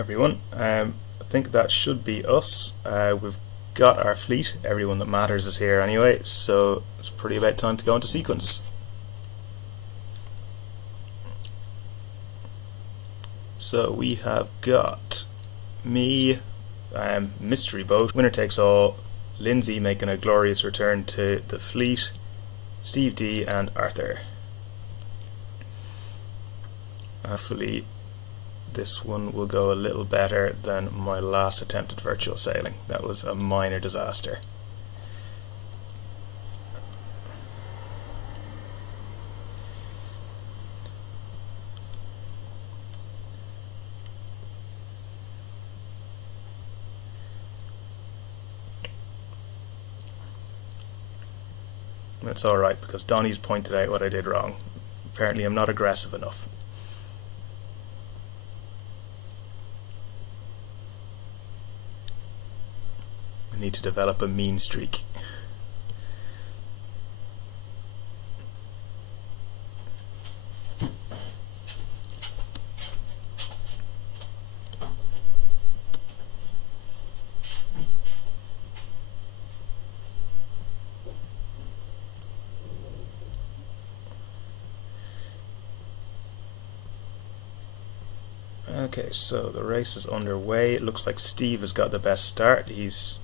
Everyone. I think that should be us. We've got our fleet. Everyone that matters is here anyway, so it's pretty about time to go into sequence. So we have got me, mystery boat, winner takes all, Lindsay making a glorious return to the fleet, Steve D and Arthur. Hopefully this one will go a little better than my last attempt at virtual sailing. That was a minor disaster. It's alright because Donnie's pointed out what I did wrong. Apparently I'm not aggressive enough. I need to develop a mean streak. Okay, so the race is underway. It looks like Steve has got the best start. He's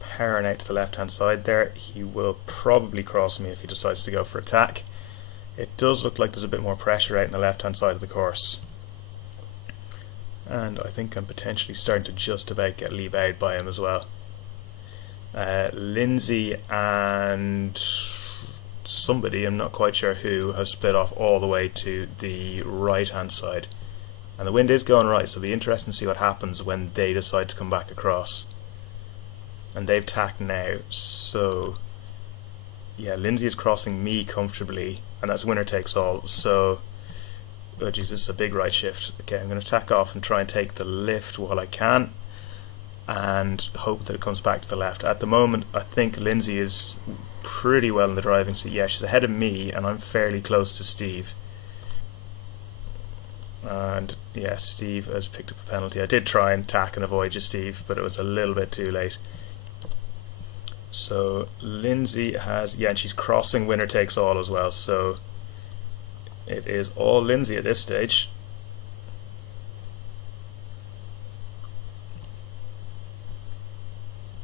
powering out to the left hand side there. He will probably cross me if he decides to go for attack. It does look like there's a bit more pressure out in the left hand side of the course. And I think I'm potentially starting to just about get lead out by him as well. Lindsay and somebody, I'm not quite sure who, has split off all the way to the right hand side. And the wind is going right, so it'll be interesting to see what happens when they decide to come back across. And they've tacked now, so yeah, Lindsay is crossing me comfortably, and that's winner takes all. So, oh geez, this is a big right shift. Okay, I'm going to tack off and try and take the lift while I can, and hope that it comes back to the left. At the moment, I think Lindsay is pretty well in the driving seat. Yeah, she's ahead of me, and I'm fairly close to Steve. And yeah, Steve has picked up a penalty. I did try and tack and avoid you, Steve, but it was a little bit too late. So Lindsay has, yeah, and she's crossing winner takes all as well, so it is all Lindsay at this stage.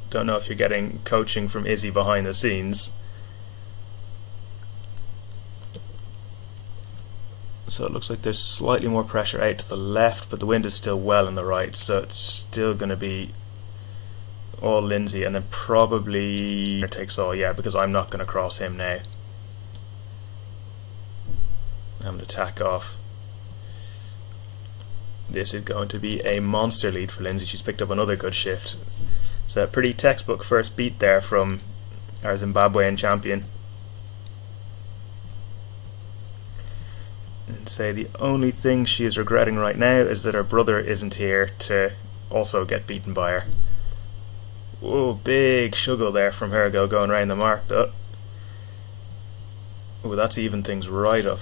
Don't know if you're getting coaching from Izzy behind the scenes. So it looks like there's slightly more pressure out to the left, but the wind is still well in the right, so it's still going to be all Lindsay, and then probably takes all, yeah, because I'm not going to cross him now. I'm going to tack off. This is going to be a monster lead for Lindsay. She's picked up another good shift. It's a pretty textbook first beat there from our Zimbabwean champion. And say the only thing she is regretting right now is that her brother isn't here to also get beaten by her. Whoa, big shuggle there from her going around the mark though. Oh, that's even things right up.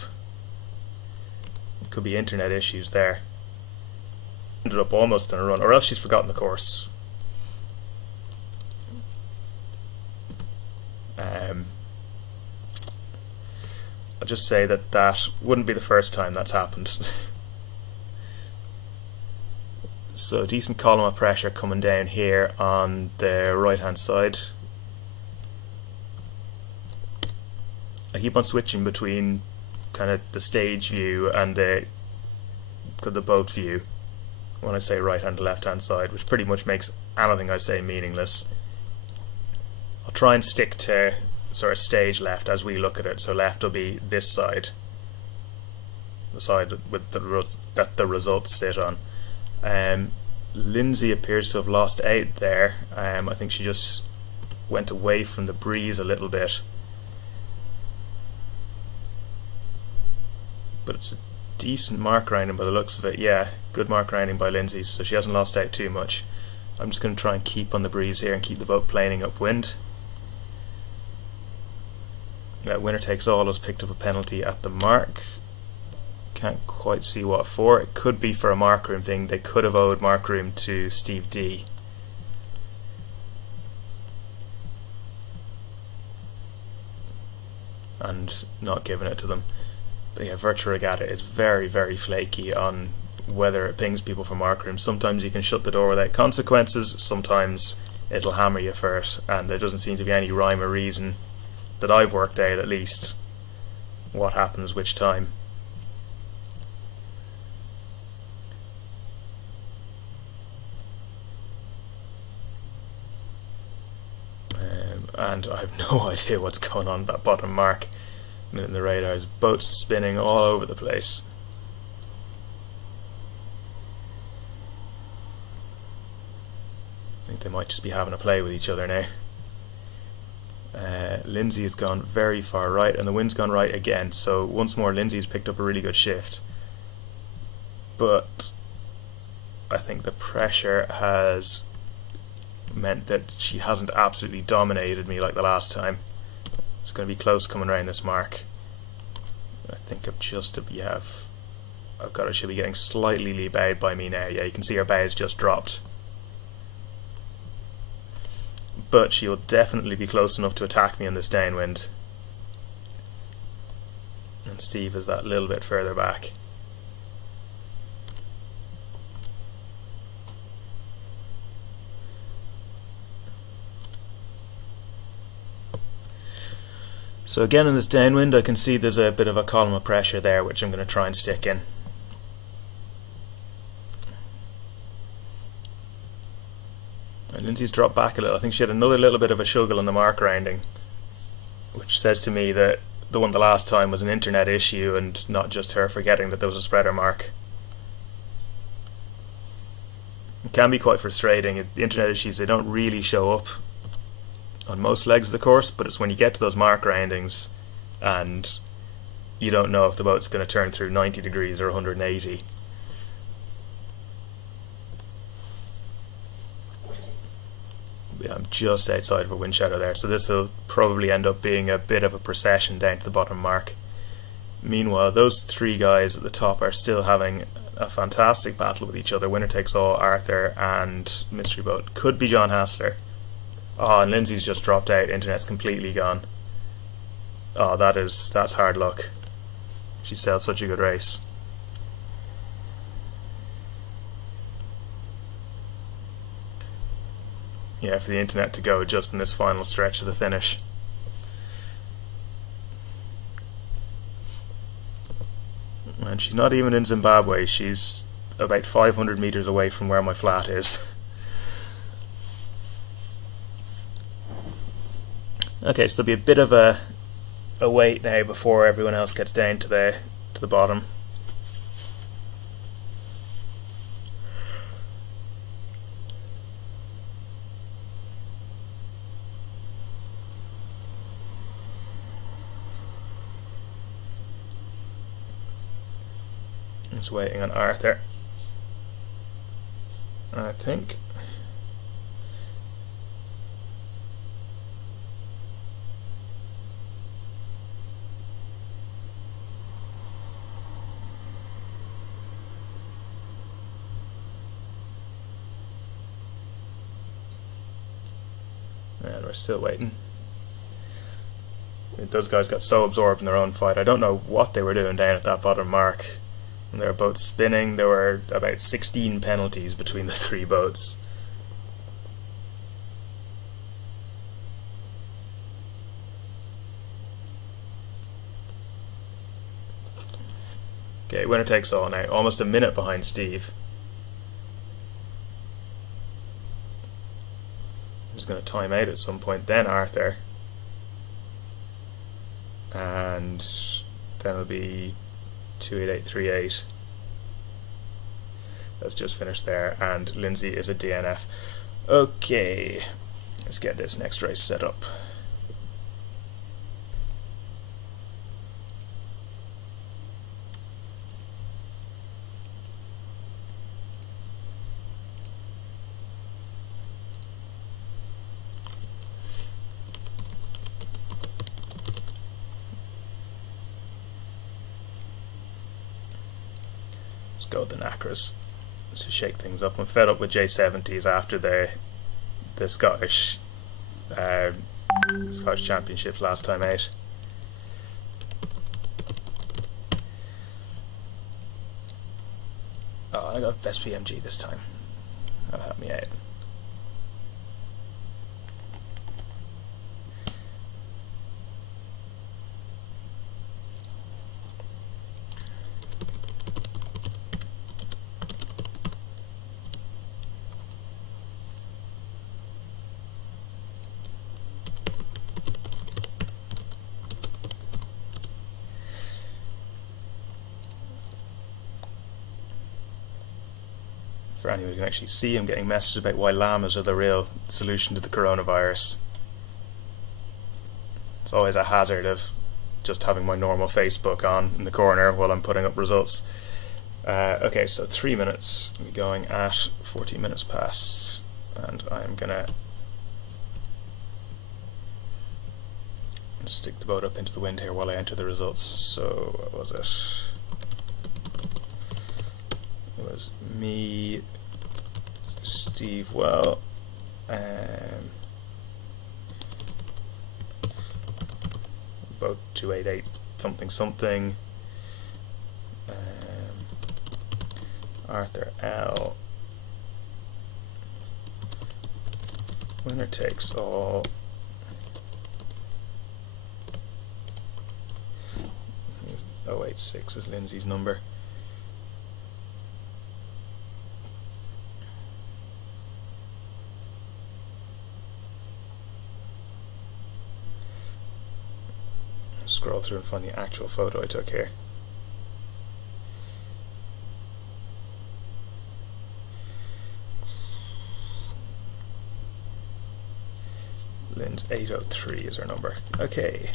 Could be internet issues there. Ended up almost in a run, or else she's forgotten the course. I'll just say that that wouldn't be the first time that's happened. So decent column of pressure coming down here on the right hand side. I keep on switching between kind of the stage view and the boat view when I say right hand to left hand side, which pretty much makes anything I say meaningless. I'll try and stick to sort of stage left as we look at it, so left will be this side, the side with that the results sit on. Lindsay appears to have lost out there. I think she just went away from the breeze a little bit, but it's a decent mark rounding by the looks of it. Yeah, good mark rounding by Lindsay, so she hasn't lost out too much. I'm just going to try and keep on the breeze here and keep the boat planing upwind. Winner takes all has picked up a penalty at the mark. Can't quite see what for. It could be for a mark room thing. They could have owed mark room to Steve D. and not given it to them. But yeah, Virtual Regatta is very, very flaky on whether it pings people from mark rooms. Sometimes you can shut the door without consequences, sometimes it'll hammer you for it, and there doesn't seem to be any rhyme or reason that I've worked out, at least, what happens which time. And I have no idea what's going on at that bottom mark. In the radars, boats spinning all over the place. I think they might just be having a play with each other now. Lindsay has gone very far right, and the wind's gone right again, so once more Lindsay's picked up a really good shift. But I think the pressure has meant that she hasn't absolutely dominated me like the last time. It's going to be close coming around this mark. I think I've just should be getting slightly lee bowed by me now. Yeah, you can see her bow's just dropped. But she will definitely be close enough to attack me in this downwind. And Steve is that little bit further back. So again in this downwind I can see there's a bit of a column of pressure there which I'm going to try and stick in. And Lindsay's dropped back a little. I think she had another little bit of a shuggle on the mark rounding, which says to me that the one the last time was an internet issue and not just her forgetting that there was a spreader mark. It can be quite frustrating. The internet issues, they don't really show up on most legs of the course, but it's when you get to those mark roundings and you don't know if the boat's going to turn through 90 degrees or 180. Yeah, I'm just outside of a wind shadow there, so this will probably end up being a bit of a procession down to the bottom mark. Meanwhile, those three guys at the top are still having a fantastic battle with each other. Winner takes all, Arthur and Mystery Boat. Could be John Hassler. Oh, and Lindsay's just dropped out. Internet's completely gone. Oh, that's hard luck. She sailed such a good race. Yeah, for the internet to go just in this final stretch of the finish. And she's not even in Zimbabwe. She's about 500 meters away from where my flat is. Okay, so there'll be a bit of a wait now before everyone else gets down to the bottom. Just waiting on Arthur, I think. And we're still waiting. Those guys got so absorbed in their own fight. I don't know what they were doing down at that bottom mark. And they were both spinning. There were about 16 penalties between the three boats. Okay, winner takes all now. Almost a minute behind Steve. He's going to time out at some point. Then Arthur. And then it'll be 28838. That's just finished there, and Lindsay is a DNF. Okay, let's get this next race set up. just go with the Nacras to shake things up. I'm fed up with J70s after the Scottish Championships last time out. Oh, I got best PMG this time. That'll help me out. For anyone who can actually see, I'm getting messages about why llamas are the real solution to the coronavirus. It's always a hazard of just having my normal Facebook on in the corner while I'm putting up results. Okay, so 3 minutes, we're going at 14 minutes past, and I'm gonna stick the boat up into the wind here while I enter the results. So what was it? It was me, Steve Well, about 288 something something, Arthur L. Winner takes all. 086 is Lindsay's number. Scroll through and find the actual photo I took here. Lynn's 803 is her number. Okay.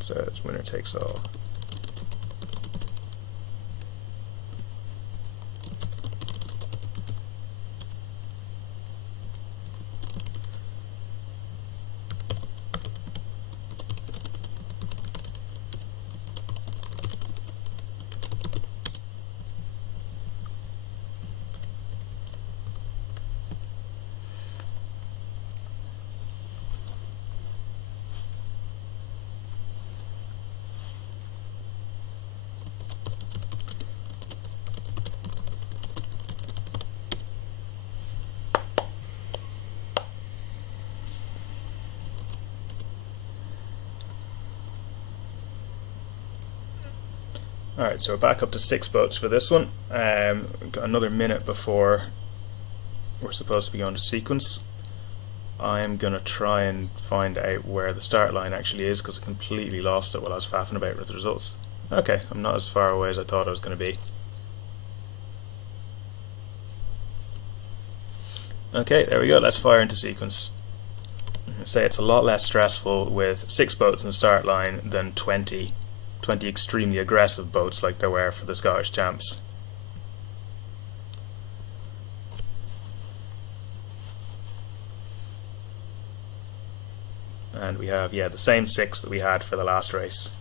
So it's winner takes all. Alright, so we're back up to 6 boats for this one. Got another minute before we're supposed to be going to sequence. I'm going to try and find out where the start line actually is, because I completely lost it while I was faffing about with the results. Okay, I'm not as far away as I thought I was going to be. Okay, there we go, let's fire into sequence. I say it's a lot less stressful with 6 boats in the start line than 20 extremely aggressive boats like there were for the Scottish Champs. And we have, yeah, the same 6 that we had for the last race.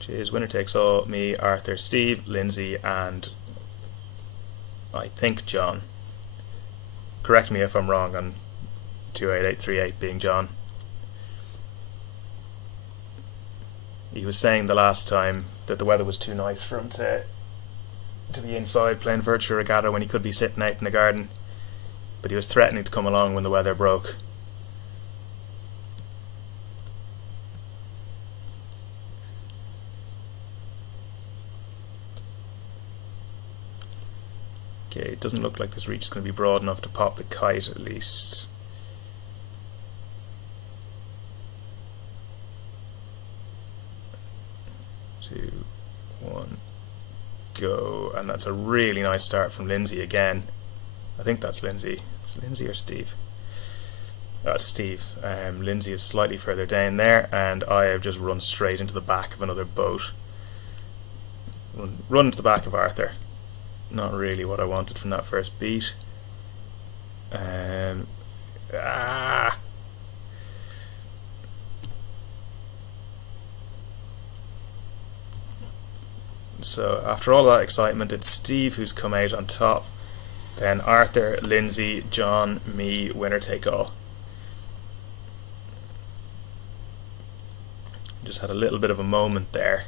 Cheers, winner takes all, me, Arthur, Steve, Lindsay, and I think John. Correct me if I'm wrong on 28838 being John. He was saying the last time that the weather was too nice for him to be inside playing virtual regatta when he could be sitting out in the garden, but he was threatening to come along when the weather broke. Okay, it doesn't look like this reach is going to be broad enough to pop the kite at least. Two, one, go. And that's a really nice start from Lindsay again. I think that's Lindsay. Is it Lindsay or Steve? Steve. Lindsay is slightly further down there, and I have just run straight into the back of another boat. Run into the back of Arthur. Not really what I wanted from that first beat. So after all that excitement, it's Steve who's come out on top. Then Arthur, Lindsay, John, me, winner take all. Just had a little bit of a moment there,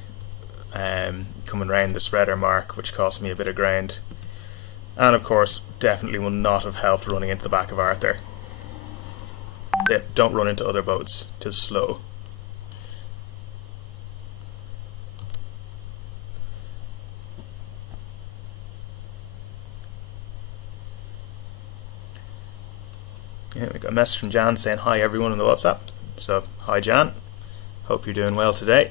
coming round the spreader mark, which cost me a bit of ground. And of course, definitely will not have helped running into the back of Arthur. Don't run into other boats, 'tis slow. Yeah, we got a message from Jan saying hi everyone on the WhatsApp. So, hi Jan, hope you're doing well today.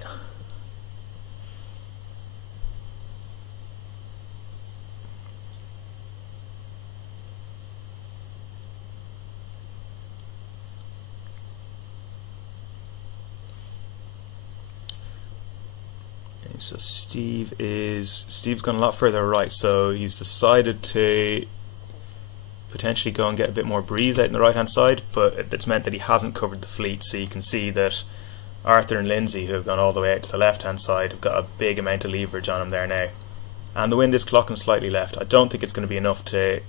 So Steve's gone a lot further right, so he's decided to potentially go and get a bit more breeze out in the right hand side, but it's meant that he hasn't covered the fleet, so you can see that Arthur and Lindsay, who have gone all the way out to the left hand side, have got a big amount of leverage on him there now. And the wind is clocking slightly left. I don't think it's going to be enough to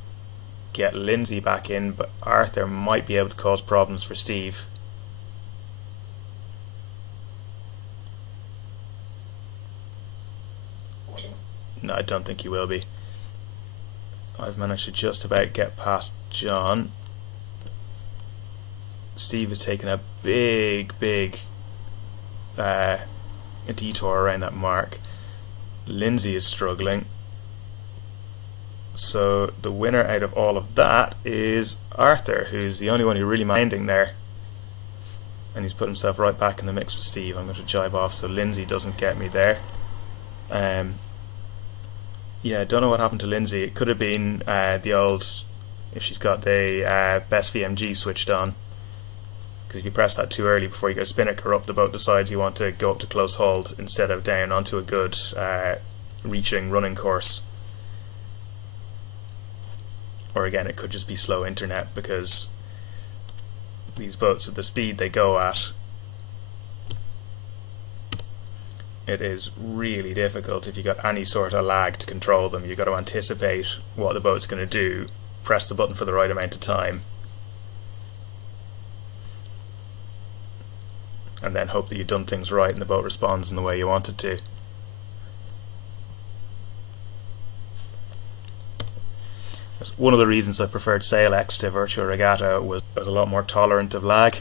get Lindsay back in, but Arthur might be able to cause problems for Steve. No, I don't think he will be. I've managed to just about get past John. Steve has taken a big detour around that mark. Lindsay is struggling. So the winner out of all of that is Arthur, who's the only one who really minding there. And he's put himself right back in the mix with Steve. I'm going to jibe off so Lindsay doesn't get me there. Yeah, I don't know what happened to Lindsay. It could have been the old, if she's got the best VMG switched on. Because if you press that too early before you go spinnaker up, the boat decides you want to go up to close hold instead of down onto a good reaching running course. Or again, it could just be slow internet, because these boats at the speed they go at, it is really difficult if you've got any sort of lag to control them. You've got to anticipate what the boat's going to do, press the button for the right amount of time, and then hope that you've done things right and the boat responds in the way you want it to. That's one of the reasons I preferred Sail X to Virtual Regatta, was a lot more tolerant of lag.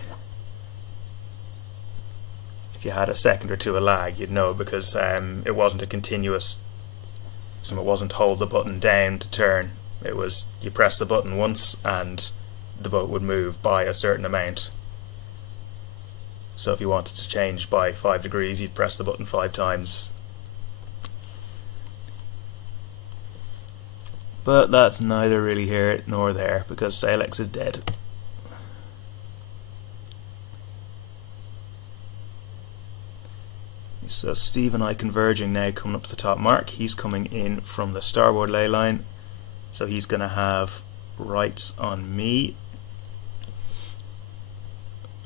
If you had a second or two of lag, you'd know, because it wasn't a continuous, it wasn't hold the button down to turn. It was you press the button once and the boat would move by a certain amount. So if you wanted to change by 5 degrees, you'd press the button 5 times. But that's neither really here nor there, because Sail X is dead. So Steve and I converging now, coming up to the top mark. He's coming in from the starboard ley line, so he's going to have rights on me,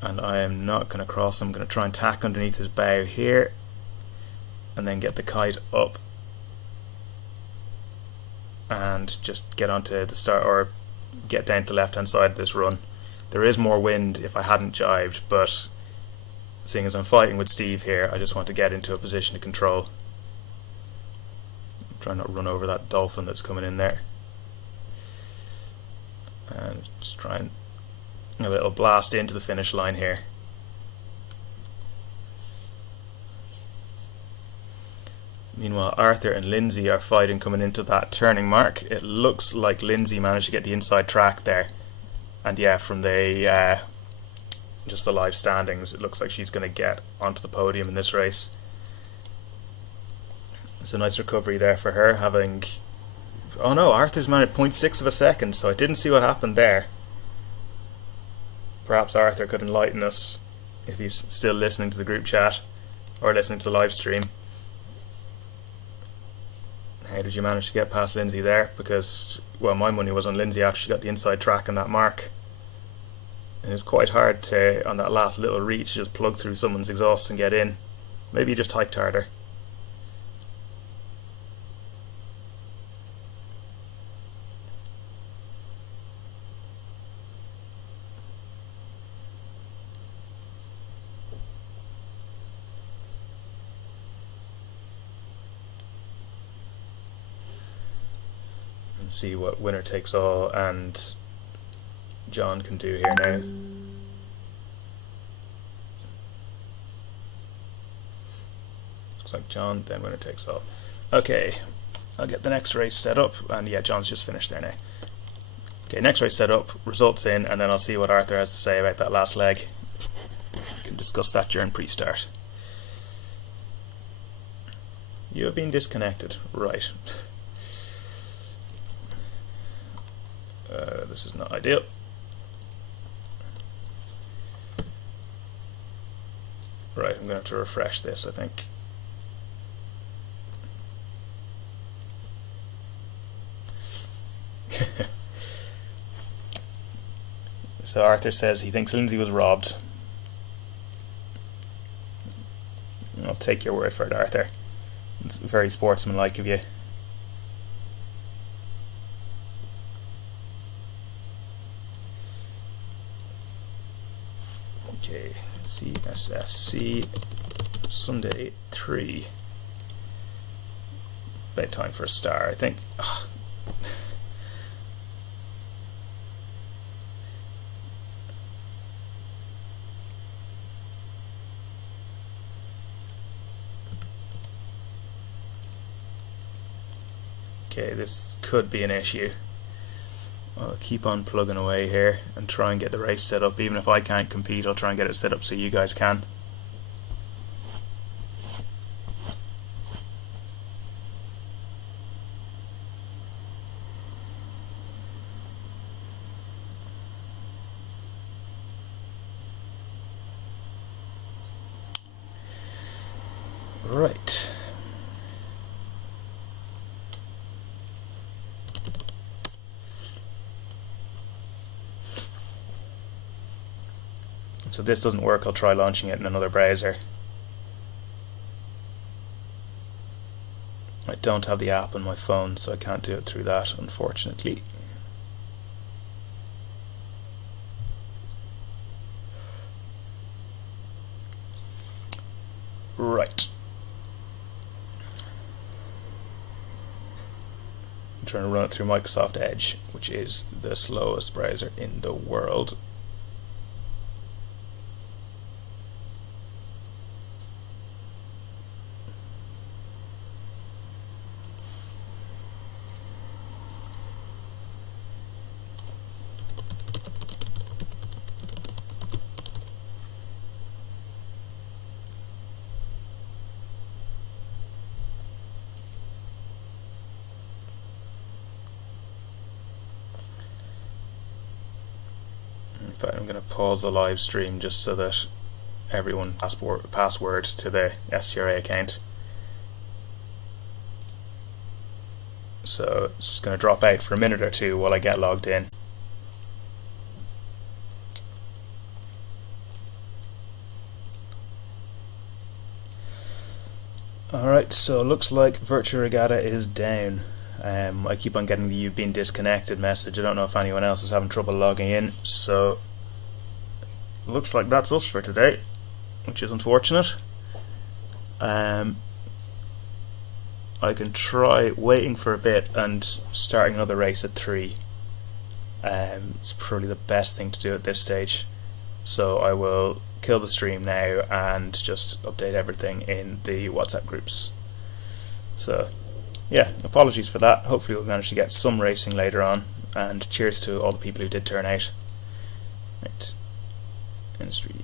and I am not going to cross. I'm going to try and tack underneath his bow here and then get the kite up and just get onto the start, or get down to the left hand side of this run. There is more wind if I hadn't jived, but seeing as I'm fighting with Steve here, I just want to get into a position of control. Try not to run over that dolphin that's coming in there. And just try and a little blast into the finish line here. Meanwhile, Arthur and Lindsay are fighting coming into that turning mark. It looks like Lindsay managed to get the inside track there. And yeah, from the just the live standings, it looks like she's going to get onto the podium in this race. It's a nice recovery there for her, having... Oh no, Arthur's man at 0.6 of a second, so I didn't see what happened there. Perhaps Arthur could enlighten us if he's still listening to the group chat or listening to the live stream. How did you manage to get past Lindsay there? Because, well, my money was on Lindsay after she got the inside track on that mark. And it was quite hard to, on that last little reach, just plug through someone's exhaust and get in. Maybe you just hiked harder. See what winner takes all and John can do here now. Looks like John, then winner takes all. Okay, I'll get the next race set up, and yeah, John's just finished there now. Okay, next race set up, results in, and then I'll see what Arthur has to say about that last leg. We can discuss that during pre-start. You have been disconnected, right. This is not ideal. Right, I'm going to have to refresh this, I think. So Arthur says he thinks Lindsay was robbed. I'll take your word for it, Arthur. It's very sportsmanlike of you. Okay, CSSC Sunday 3. About time for a star, I think. Ugh. Okay, this could be an issue. I'll keep on plugging away here and try and get the race set up. Even if I can't compete, I'll try and get it set up so you guys can. Right. So if this doesn't work, I'll try launching it in another browser. I don't have the app on my phone, so I can't do it through that, unfortunately. Right. I'm trying to run it through Microsoft Edge, which is the slowest browser in the world. In fact, I'm going to pause the live stream just so that everyone password to the SCRA account. So it's just going to drop out for a minute or two while I get logged in. Alright, so it looks like Virtual Regatta is down. I keep on getting the "you've been disconnected" message. I don't know if anyone else is having trouble logging in, so looks like that's us for today, which is unfortunate. I can try waiting for a bit and starting another race at 3. It's probably the best thing to do at this stage, so I will kill the stream now and just update everything in the WhatsApp groups. So yeah, apologies for that. Hopefully we'll manage to get some racing later on, and cheers to all the people who did turn out. Right, end stream.